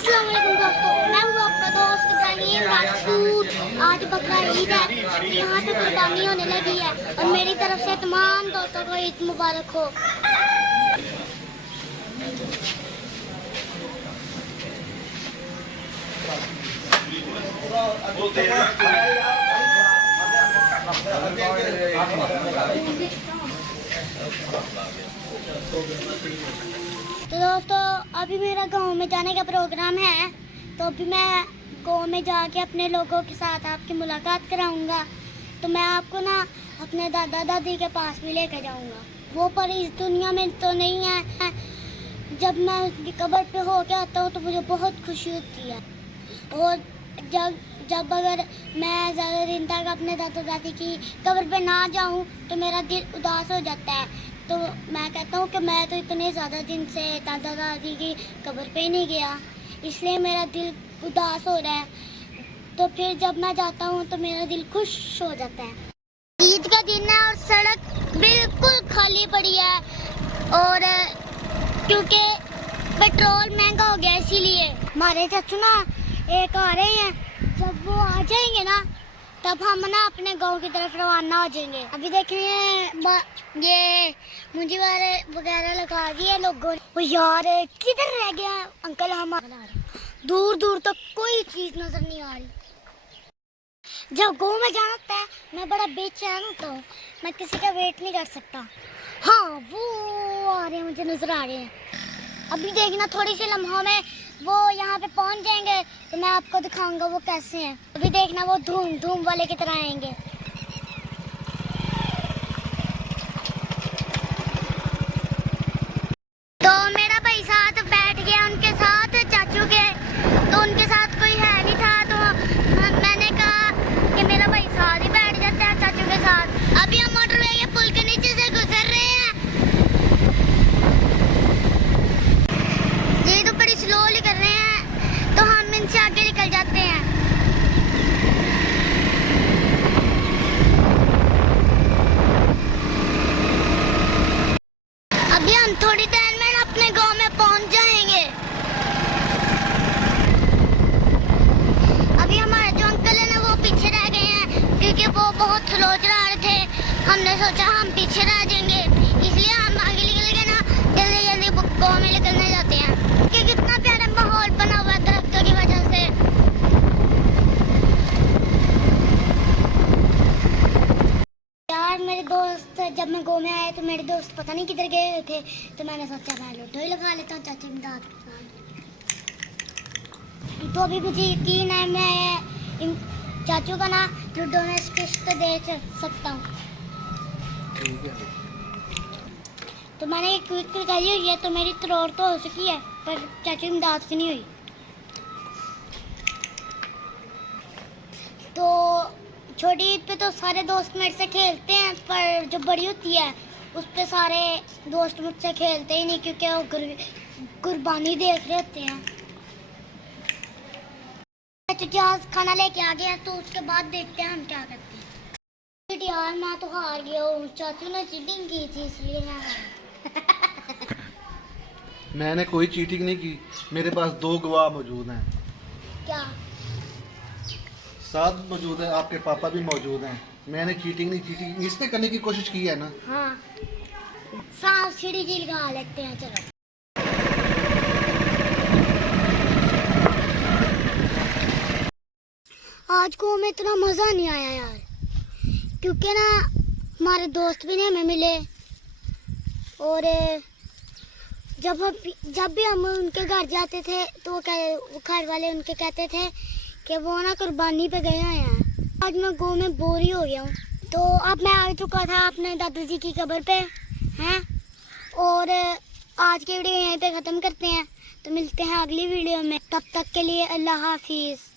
अस्सलाम वालेकुम दोस्तों, मैं हूँ आपका दोस्त इब्राहिम राजपूत। आज बकरा ईद है, यहाँ पे कुर्बानी होने लगी है और मेरी तरफ से तमाम दोस्तों को ईद मुबारक हो। तो दोस्तों अभी मेरा गांव में जाने का प्रोग्राम है, तो अभी मैं गांव में जाके अपने लोगों के साथ आपकी मुलाकात कराऊंगा। तो मैं आपको ना अपने दादा दादी के पास भी लेकर जाऊंगा। वो पर इस दुनिया में तो नहीं है। जब मैं उनकी कब्र पे होके आता हूँ तो मुझे बहुत खुशी होती है। और जब अगर मैं ज़्यादा दिन तक अपने दादा दादी की कब्र पे ना जाऊँ तो मेरा दिल उदास हो जाता है। तो मैं कहता हूँ कि मैं तो इतने ज़्यादा दिन से दादा दादी की कब्र पे ही नहीं गया, इसलिए मेरा दिल उदास हो रहा है। तो फिर जब मैं जाता हूँ तो मेरा दिल खुश हो जाता है। ईद का दिन है और सड़क बिल्कुल खाली पड़ी है, और क्योंकि पेट्रोल महंगा हो गया इसीलिए हमारे चाचू ना एक आ रहे हैं। जब वो आ जाएंगे ना तब हम ना अपने गांव की तरफ रवाना हो जाएंगे। अभी देख रहे हैं ये मुंजी वगैरह लगा दिए लोगों ने। वो यार किधर रह गया अंकल हमारा? दूर दूर तक कोई चीज नजर नहीं आ रही। जब गांव में जाना होता है मैं बड़ा बेचैन होता हूँ, मैं किसी का वेट नहीं कर सकता। हाँ वो आ रहे हैं, मुझे नजर आ रहे हैं। अभी देखना थोड़ी सी लम्हों में वो यहाँ पे पहुँच जाएंगे तो मैं आपको दिखाऊंगा वो कैसे हैं। अभी देखना वो धूम धूम वाले की तरह आएंगे। तो मेरा भाई साथ बैठ गया उनके साथ चाचू के, तो उनके साथ कोई है नहीं था, तो मैंने कहा कि मेरा भाई साथ ही बैठ जाता है चाचू के साथ। अभी हम मोटरवे के पुल के नीचे से गुजर रहे हैं। ये तो बड़ी स्लोली कर रहे हैं तो हम इनसे आगे निकल जाते हैं। अभी हम थोड़ी देर में अपने गांव में पहुंच जाएंगे। अभी हमारे जो अंकल है ना वो पीछे रह गए हैं क्योंकि वो बहुत स्लो चला रहे थे। हमने सोचा हम पीछे रह जाएंगे, इसलिए हम आगे निकल गए ना। जल्दी जल्दी गांव में निकलने जाते हैं कि कितना प्यारा माहौल बना हुआ है दरख्तों की वजह से। यार मेरे दोस्त जब मैं गाँव में आया तो मेरे दोस्त पता नहीं किधर गए थे, तो मैंने सोचा मैं लूडो ही लगा लेता हूँ चाचा की दाद के साथ। तो अभी मुझे यकीन है मैं चाचू का ना लूडो में किस्त दे सकता हूँ। तो मैंने एक क्विक निकाली हुई है, तो मेरी त्रोड़ तो हो चुकी है पर चाचू की इमदाद से नहीं हुई। तो छोटी ईद पे तो सारे दोस्त मेरे से खेलते हैं, पर जो बड़ी होती है उस पे सारे दोस्त मुझसे खेलते ही नहीं क्योंकि वो कुर्बानी देख रहे होते हैं। चाचू आज खाना लेके आ गया तो उसके बाद देखते हैं हम क्या करते हैं। यार मैं तो हार गया हूँ, चाचू ने चीटिंग की थी इसलिए मैं हार। मैंने कोई चीटिंग नहीं की, मेरे पास 2 गवाह मौजूद हैं। क्या? साथ मौजूद है, आपके पापा भी मौजूद हैं। मैंने चीटिंग नहीं, चीटिंग इसने करने की कोशिश की है ना। हाँ सांप सीढ़ी की लगा लेते हैं। चलो आज को हमें इतना मज़ा नहीं आया यार, क्योंकि ना हमारे दोस्त भी नहीं हमें मिले। और जब भी हम उनके घर जाते थे तो वो घर वाले उनके कहते थे कि वो ना कुर्बानी पे गए हुए हैं। आज मैं गाँव में बोर ही हो गया हूँ। तो अब मैं आ चुका था अपने दादाजी की कब्र पे हैं। और आज की वीडियो यहीं पे ख़त्म करते हैं, तो मिलते हैं अगली वीडियो में। तब तक के लिए अल्लाह हाफिज़।